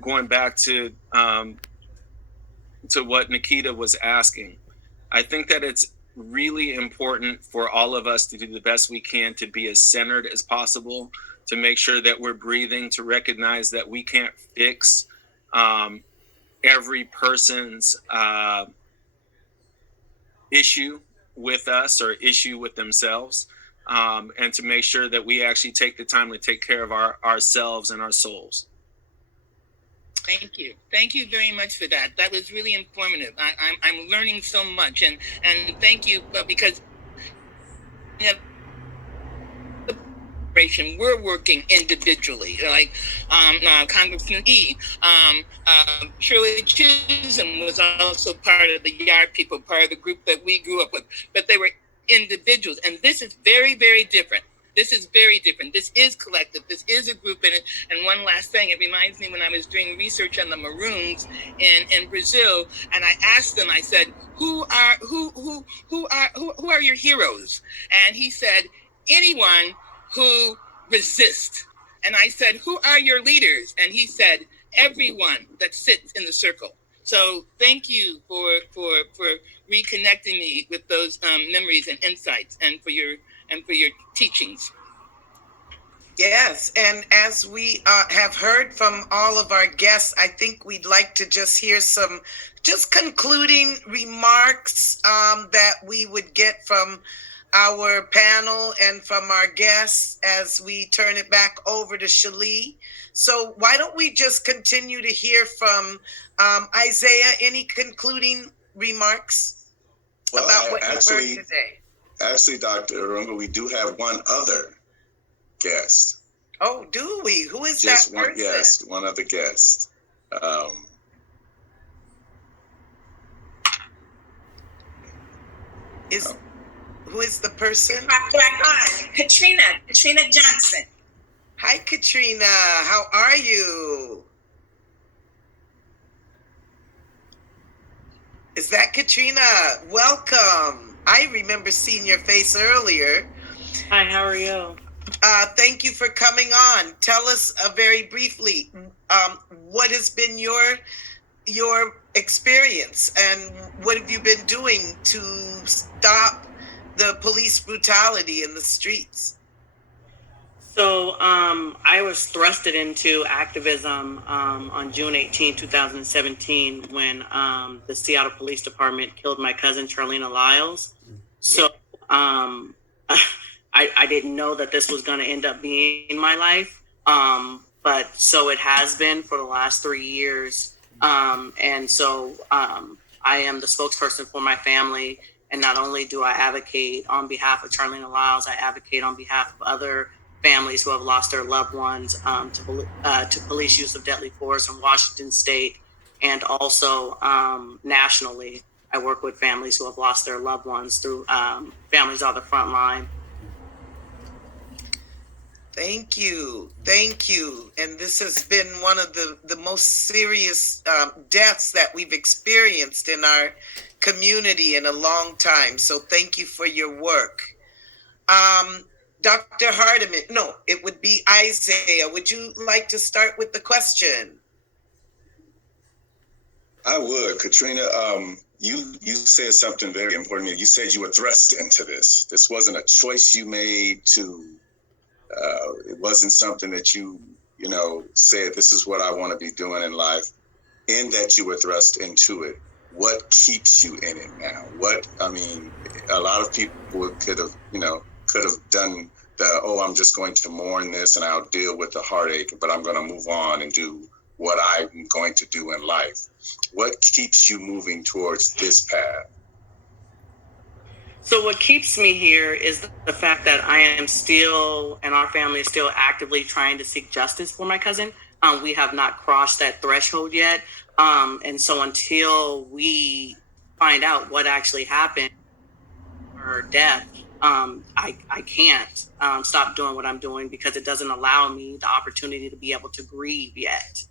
going back to what Nikita was asking, I think that it's really important for all of us to do the best we can to be as centered as possible, to make sure that we're breathing, to recognize that we can't fix every person's issue with us or issue with themselves, and to make sure that we actually take the time to take care of ourselves and our souls. Thank you. Thank you very much for that. That was really informative. I'm learning so much, and thank you because we're working individually, like Congressman E. Shirley Chisholm was also part of the Yard People, part of the group that we grew up with, but they were individuals, and this is very, very different. This is very different. This is collective. This is a group. And one last thing, it reminds me when I was doing research on the Maroons in Brazil, and I asked them, I said, who are your heroes? And he said, anyone who resist. And I said, who are your leaders? And he said, everyone that sits in the circle. So thank you for reconnecting me with those memories and insights, and for your teachings. Yes, and as we have heard from all of our guests, I think we'd like to just hear some just concluding remarks that we would get from our panel and from our guests as we turn it back over to Shalee. So why don't we just continue to hear from Isaiah? Any concluding remarks about what you heard today? Actually, Dr. Arunga, we do have one other guest. Oh, do we? Who is just that person? Yes, one other guest. Who is the person? Katrina Johnson. Hi, Katrina. How are you? Is that Katrina? Welcome. I remember seeing your face earlier. Hi, how are you? Thank you for coming on. Tell us very briefly, what has been your experience, and what have you been doing to stop the police brutality in the streets? So I was thrusted into activism on June 18, 2017, when the Seattle Police Department killed my cousin, Charlena Lyles. So I didn't know that this was going to end up being my life. But so it has been for the last 3 years. And so I am the spokesperson for my family. And not only do I advocate on behalf of Charlena Lyles, I advocate on behalf of other families who have lost their loved ones to police use of deadly force in Washington State. And also nationally, I work with families who have lost their loved ones through Families on the Front Line. Thank you. And this has been one of the most serious deaths that we've experienced in our community in a long time. So thank you for your work. Dr. Hardiman, no, it would be Isaiah. Would you like to start with the question? I would. Katrina, you said something very important. You said you were thrust into this. This wasn't a choice you made to, it wasn't something that you said, this is what I want to be doing in life. In that you were thrust into it. What keeps you in it now? A lot of people could have done I'm just going to mourn this and I'll deal with the heartache, but I'm going to move on and do what I'm going to do in life. What keeps you moving towards this path? So what keeps me here is the fact that I am still, and our family is still actively trying to seek justice for my cousin. We have not crossed that threshold yet. And so until we find out what actually happened, her death, I can't stop doing what I'm doing, because it doesn't allow me the opportunity to be able to grieve yet.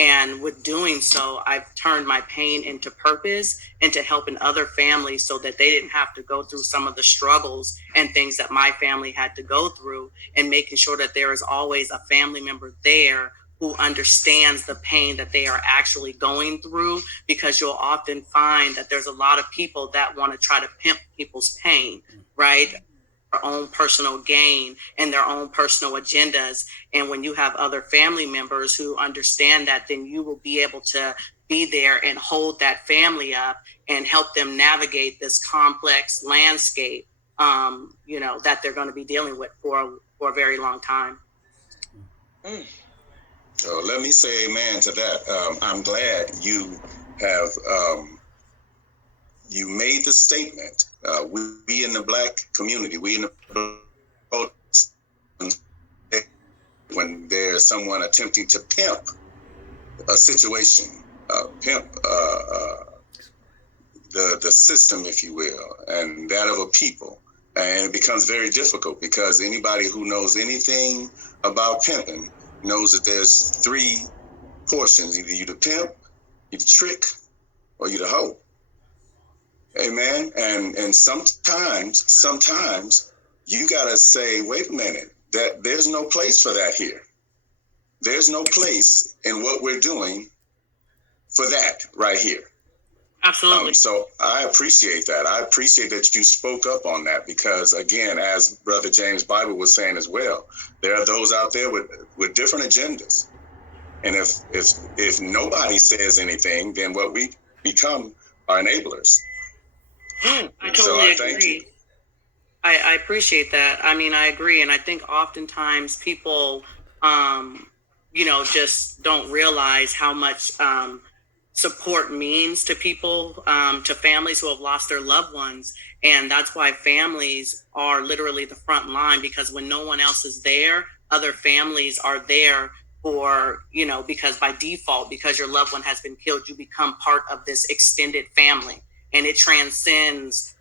And with doing so, I've turned my pain into purpose, into helping other families so that they didn't have to go through some of the struggles and things that my family had to go through, and making sure that there is always a family member there who understands the pain that they are actually going through, because you'll often find that there's a lot of people that want to try to pimp people's pain, right? Their own personal gain and their own personal agendas. And when you have other family members who understand that, then you will be able to be there and hold that family up and help them navigate this complex landscape, that they're going to be dealing with for a very long time. So let me say amen to that. I'm glad you have you made the statement. We in the Black community, we in the when there's someone attempting to pimp a situation, pimp the system, if you will, and that of a people. And it becomes very difficult because anybody who knows anything about pimping knows that there's three portions: either you the pimp, you the trick, or you the hoe. Amen. And sometimes you gotta say, wait a minute, that there's no place for that here. There's no place in what we're doing for that right here. Absolutely. So I appreciate that. I appreciate that you spoke up on that, because again, as Brother James Bible was saying as well, there are those out there with different agendas. And if nobody says anything, then what we become are enablers. I totally agree. I appreciate that. I mean, I agree. And I think oftentimes people, just don't realize how much support means to people, to families who have lost their loved ones. And that's why families are literally the front line, because when no one else is there, other families are there for, because by default, because your loved one has been killed, you become part of this extended family, and it transcends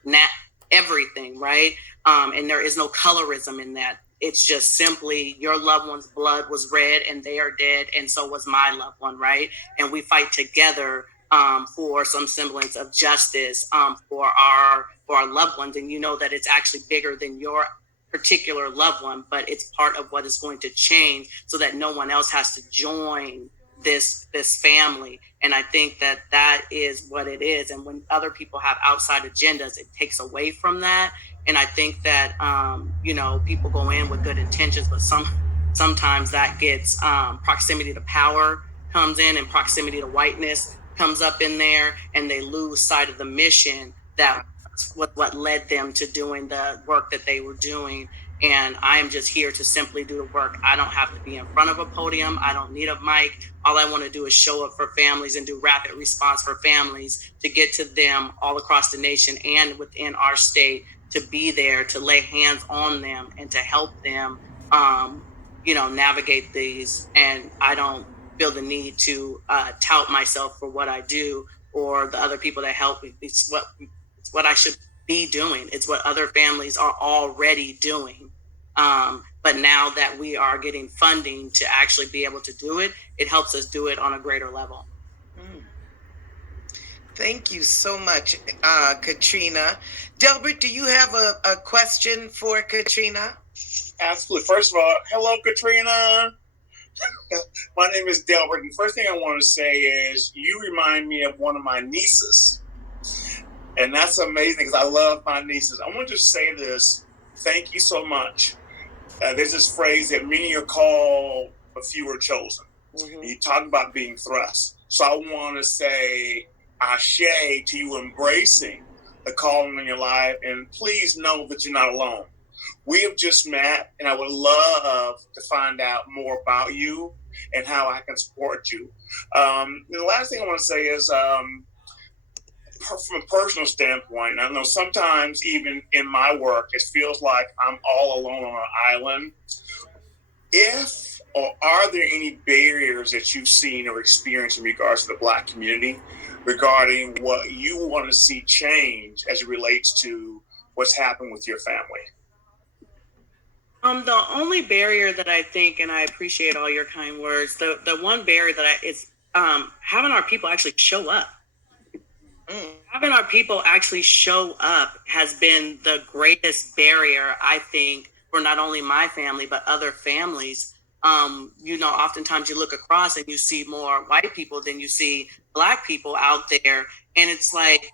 everything, right? And there is no colorism in that. It's just simply your loved one's blood was red and they are dead, and so was my loved one, right? And we fight together for some semblance of justice for our loved ones. And you know that it's actually bigger than your particular loved one, but it's part of what is going to change so that no one else has to join this family. And I think that is what it is. And when other people have outside agendas, it takes away from that. And I think that, people go in with good intentions, but sometimes that gets proximity to power comes in, and proximity to whiteness comes up in there, and they lose sight of the mission that what led them to doing the work that they were doing. And I am just here to simply do the work. I don't have to be in front of a podium. I don't need a mic. All I want to do is show up for families and do rapid response for families to get to them all across the nation and within our state, to be there, to lay hands on them and to help them, navigate these. And I don't feel the need to tout myself for what I do or the other people that help me. It's what I should be doing. It's what other families are already doing. But now that we are getting funding to actually be able to do it, it helps us do it on a greater level. Thank you so much, Katrina. Delbert, do you have a question for Katrina? Absolutely. First of all, hello, Katrina. My name is Delbert, and the first thing I want to say is you remind me of one of my nieces. And that's amazing because I love my nieces. I want to just say this. Thank you so much. There's this phrase that many are called, but few are chosen. Mm-hmm. You talk about being thrust. So I want to say ashe to you embracing the calling in your life. And please know that you're not alone. We have just met, and I would love to find out more about you and how I can support you. The last thing I want to say is, from a personal standpoint, I know sometimes even in my work, it feels like I'm all alone on an island. Are there any barriers that you've seen or experienced in regards to the Black community regarding what you want to see change as it relates to what's happened with your family? The only barrier that I think, and I appreciate all your kind words, the one barrier that is having our people actually show up. Having our people actually show up has been the greatest barrier, I think, for not only my family, but other families Oftentimes you look across and you see more white people than you see Black people out there. And it's like,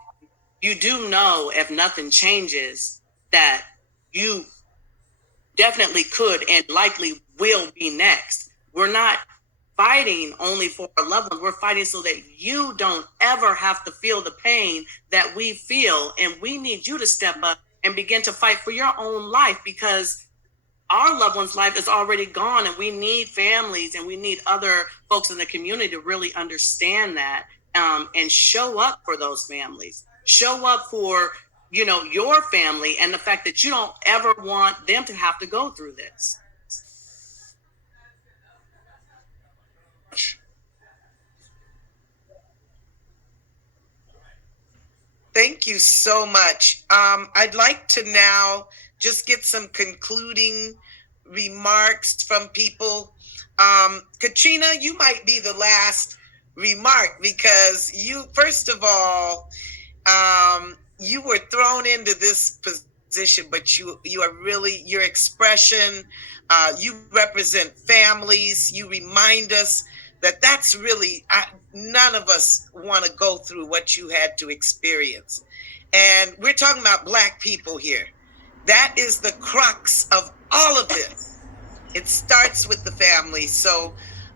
you do know if nothing changes that you definitely could and likely will be next. We're not fighting only for our loved ones. We're fighting so that you don't ever have to feel the pain that we feel. And we need you to step up and begin to fight for your own life, because our loved one's life is already gone, and we need families and we need other folks in the community to really understand that, and show up for those families. Show up for, your family, and the fact that you don't ever want them to have to go through this. Thank you so much. I'd like to now just get some concluding remarks from people. Katrina, you might be the last remark, because you, first of all, you were thrown into this position, but you are really, your expression, you represent families. You remind us that that's really, none of us want to go through what you had to experience. And we're talking about Black people here. That is the crux of all of this. It starts with the family. So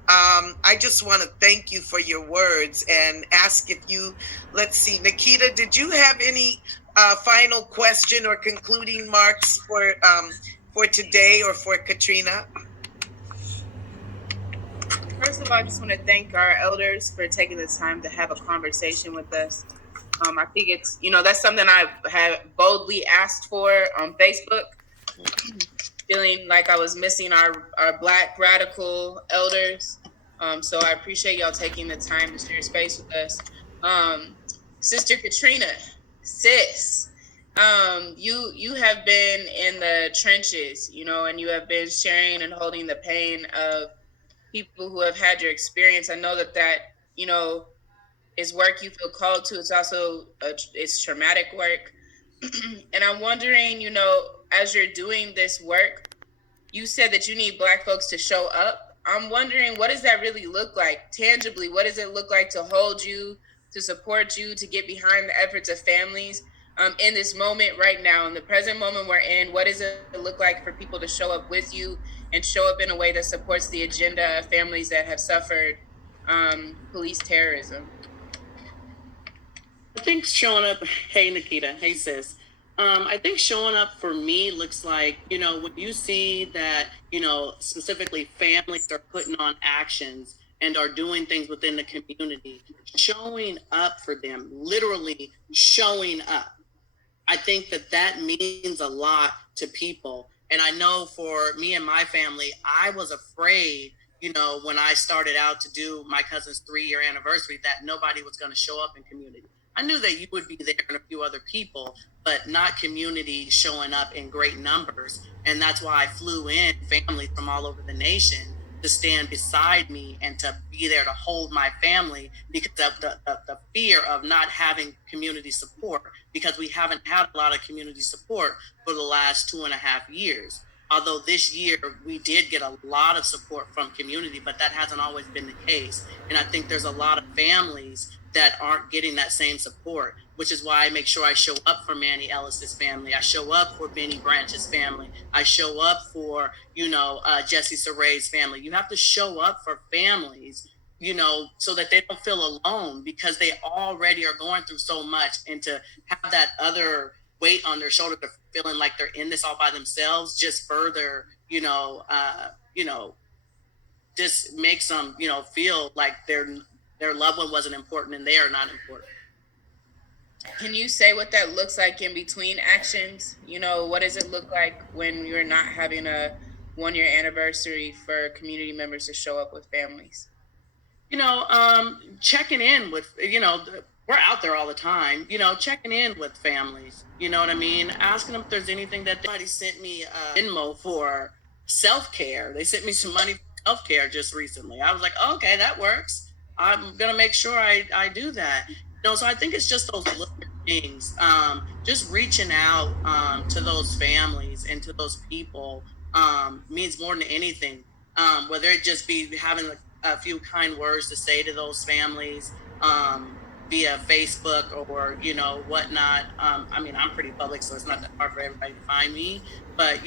I just want to thank you for your words and ask if you, let's see, Nikita, did you have any final question or concluding remarks for today or for Katrina? First of all, I just want to thank our elders for taking the time to have a conversation with us. I think it's, that's something I have boldly asked for on Facebook, feeling like I was missing our Black radical elders. So I appreciate y'all taking the time to share space with us. Sister Katrina, sis, you have been in the trenches, and you have been sharing and holding the pain of people who have had your experience. I know that is work you feel called to. It's also it's traumatic work. And I'm wondering, as you're doing this work, you said that you need Black folks to show up. I'm wondering, what does that really look like tangibly? What does it look like to hold you, to support you, to get behind the efforts of families in this moment right now, in the present moment we're in? What does it look like for people to show up with you and show up in a way that supports the agenda of families that have suffered police terrorism? I think showing up, hey Nikita, hey sis. I think showing up for me looks like, when you see that, specifically families are putting on actions and are doing things within the community, showing up for them, literally showing up. I think that means a lot to people. And I know for me and my family, I was afraid, when I started out to do my cousin's 3-year anniversary, that nobody was going to show up in community. I knew that you would be there and a few other people, but not community showing up in great numbers. And that's why I flew in families from all over the nation to stand beside me and to be there to hold my family, because of the fear of not having community support, because we haven't had a lot of community support for the last 2.5 years. Although this year we did get a lot of support from community, but that hasn't always been the case. And I think there's a lot of families that aren't getting that same support, which is why I make sure I show up for Manny Ellis's family. I show up for Benny Branch's family. I show up for, Jesse Saray's family. You have to show up for families, so that they don't feel alone, because they already are going through so much, and to have that other weight on their shoulder, to feeling like they're in this all by themselves, just further, just makes them, feel like their loved one wasn't important and they are not important. Can you say what that looks like in between actions? What does it look like when you're not having a 1-year anniversary for community members to show up with families? Checking in with, we're out there all the time, checking in with families, you know what I mean? Asking them if there's anything that somebody sent me Venmo for self-care. They sent me some money for self-care just recently. I was like, okay, that works. I'm going to make sure I do that. So I think it's just those little things, just reaching out to those families and to those people means more than anything. whether it just be having a few kind words to say to those families, via Facebook or, whatnot. I mean, I'm pretty public, so it's not that hard for everybody to find me, but,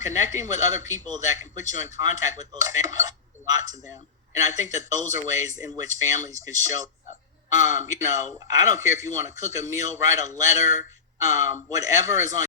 connecting with other people that can put you in contact with those families means a lot to them. And I think that those are ways in which families can show up. I don't care if you want to cook a meal, write a letter, whatever is on